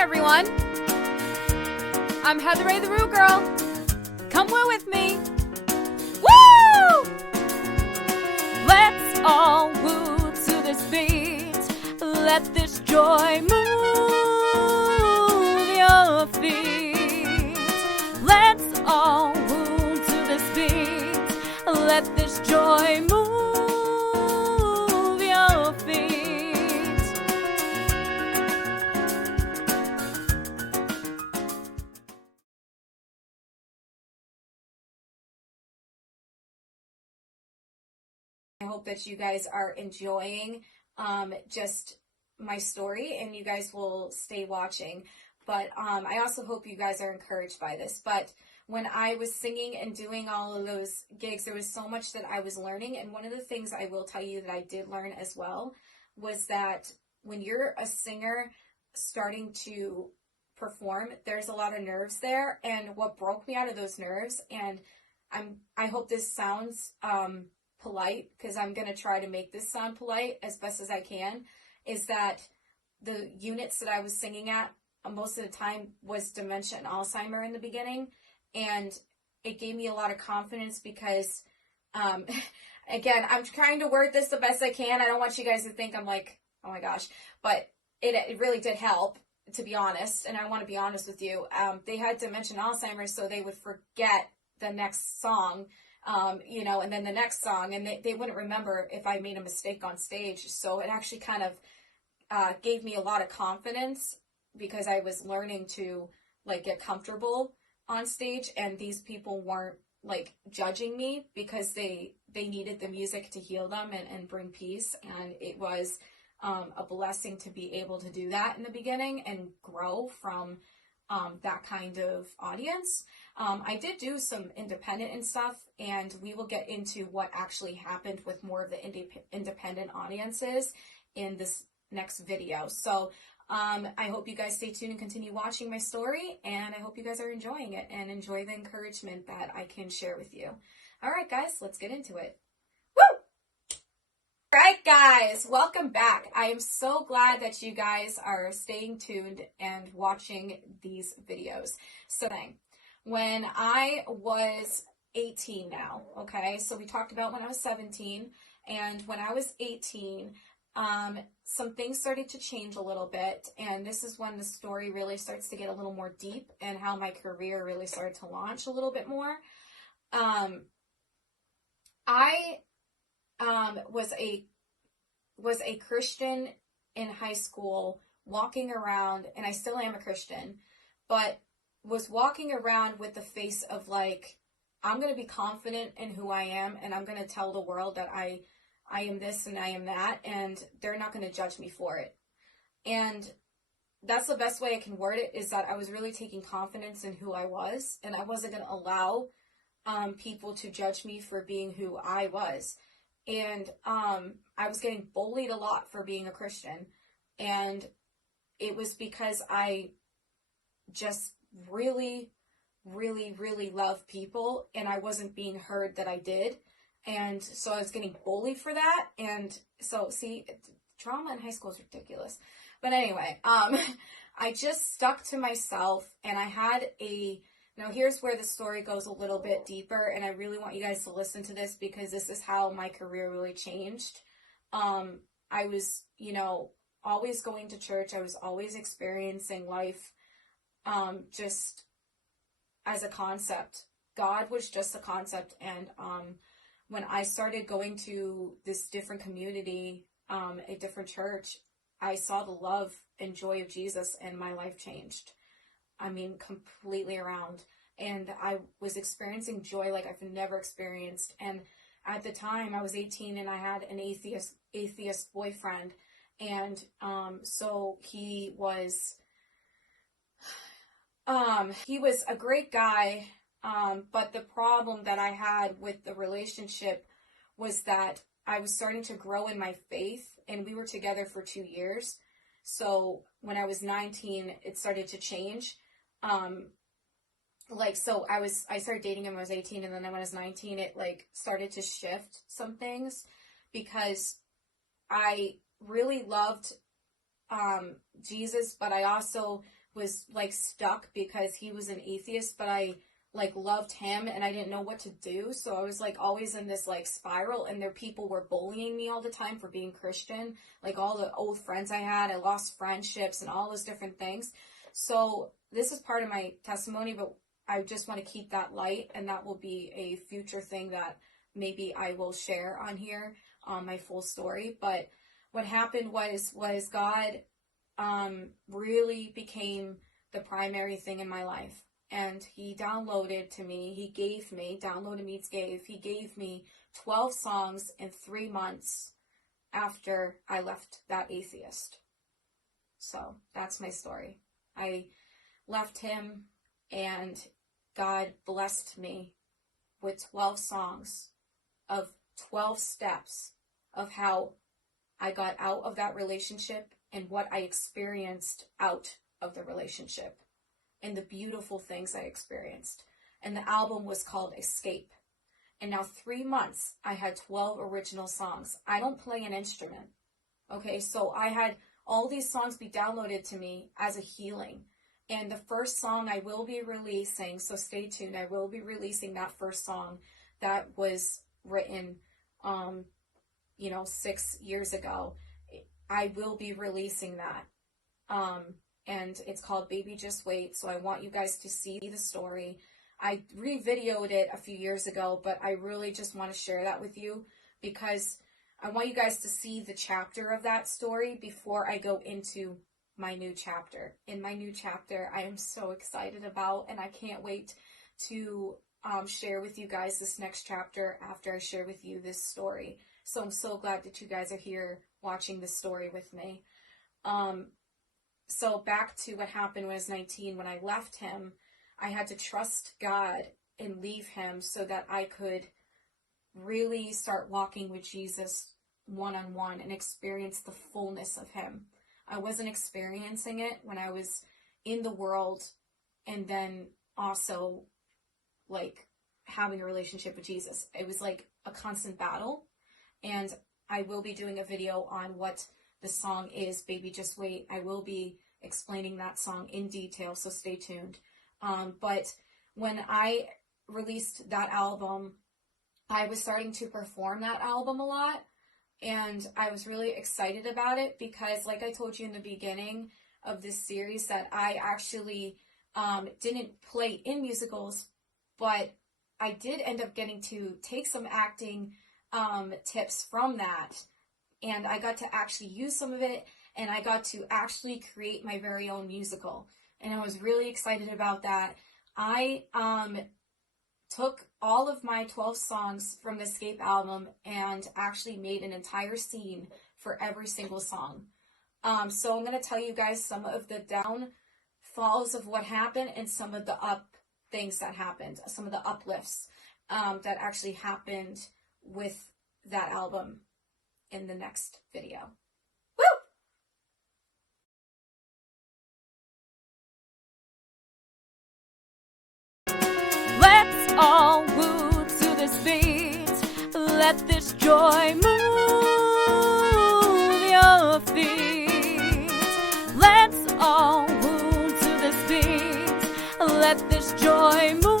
everyone. I'm Heather Ray the Roo Girl. Come woo with me. Woo! Let's all woo to this beat. Let this joy move your feet. Let's all woo to this beat. Let this joy move your feet. I hope that you guys are enjoying just my story and you guys will stay watching. But I also hope you guys are encouraged by this. But when I was singing and doing all of those gigs, there was so much that I was learning. And one of the things I will tell you that I did learn as well was that when you're a singer starting to perform, there's a lot of nerves there. And what broke me out of those nerves, and I hope this sounds polite, because I'm going to try to make this sound polite as best as I can, is that the units that I was singing at most of the time was dementia and Alzheimer in the beginning, and it gave me a lot of confidence because again, I'm trying to word this the best I can. I don't want you guys to think I'm like, oh my gosh, but it really did help, to be honest, and I want to be honest with you. They had dementia and Alzheimer, so they would forget the next song, and then the next song, and they wouldn't remember if I made a mistake on stage. So it actually kind of gave me a lot of confidence because I was learning to like get comfortable on stage, and these people weren't like judging me because they needed the music to heal them and bring peace. And it was a blessing to be able to do that in the beginning and grow from that kind of audience. I did do some independent and stuff, and we will get into what actually happened with more of the independent audiences in this next video. So I hope you guys stay tuned and continue watching my story, and I hope you guys are enjoying it and enjoy the encouragement that I can share with you. All right, guys, let's get into it. Woo! All right, guys, welcome back. I am so glad that you guys are staying tuned and watching these videos. So when I was 18 now, okay, so we talked about when I was 17, and when I was 18, some things started to change a little bit, and this is when the story really starts to get a little more deep and how my career really started to launch a little bit more. I was a Christian in high school, walking around, and I still am a Christian, but was walking around with the face of like, I'm going to be confident in who I am, and I'm going to tell the world that I am this and I am that, and they're not going to judge me for it. And that's the best way I can word it, is that I was really taking confidence in who I was, and I wasn't going to allow people to judge me for being who I was. And I was getting bullied a lot for being a Christian, and it was because I just really, really, really love people, and I wasn't being heard that I did. And so I was getting bullied for that. And so, see, trauma in high school is ridiculous. But anyway, I just stuck to myself, and I had now here's where the story goes a little bit deeper, and I really want you guys to listen to this because this is how my career really changed. I was, always going to church. I was always experiencing life just as a concept. God was just a concept. And when I started going to this different community, a different church, I saw the love and joy of Jesus, and my life changed. I mean, completely around. And I was experiencing joy like I've never experienced. And at the time, I was 18, and I had an atheist boyfriend. And so he was a great guy. But the problem that I had with the relationship was that I was starting to grow in my faith, and we were together for 2 years. So when I was 19, it started to change. I started dating him when I was 18, and then when I was 19, it started to shift some things because I really loved Jesus, but I also was like stuck because he was an atheist, but I like loved him and I didn't know what to do. So I was like always in this like spiral, and there people were bullying me all the time for being Christian. Like all the old friends I had, I lost friendships and all those different things. So this is part of my testimony, but I just want to keep that light, and that will be a future thing that maybe I will share on here, my full story. But what happened was God really became the primary thing in my life. And he downloaded to me, downloaded means gave, he gave me 12 songs in 3 months after I left that atheist. So that's my story. I left him and God blessed me with 12 songs of 12 steps of how I got out of that relationship and what I experienced out of the relationship and the beautiful things I experienced. And the album was called Escape. And now 3 months, I had 12 original songs. I don't play an instrument. Okay, so I had all these songs be downloaded to me as a healing. And the first song I will be releasing, so stay tuned, I will be releasing that first song that was written, 6 years ago. I will be releasing that. And it's called Baby Just Wait. So I want you guys to see the story. I re-videoed it a few years ago, but I really just want to share that with you because I want you guys to see the chapter of that story before I go into my new chapter. In my new chapter, I am so excited about, and I can't wait to share with you guys this next chapter after I share with you this story. So I'm so glad that you guys are here watching this story with me. So back to what happened when I was 19. When I left him, I had to trust God and leave him so that I could really start walking with Jesus one-on-one and experience the fullness of him. I wasn't experiencing it when I was in the world and then also like having a relationship with Jesus. It was like a constant battle, and I will be doing a video on what the song is, Baby Just Wait. I will be explaining that song in detail, so stay tuned. But when I released that album, I was starting to perform that album a lot, and I was really excited about it because, like I told you in the beginning of this series, that I actually didn't play in musicals, but I did end up getting to take some acting tips from that, and I got to actually use some of it, and I got to actually create my very own musical, and I was really excited about that. I took all of my 12 songs from the Escape album and actually made an entire scene for every single song. So I'm going to tell you guys some of the downfalls of what happened and some of the up things that happened, some of the uplifts that actually happened with that album in the next video. Woo! Let's all move to this beat. Let this joy move your feet. Let's all move to this beat. Let this joy move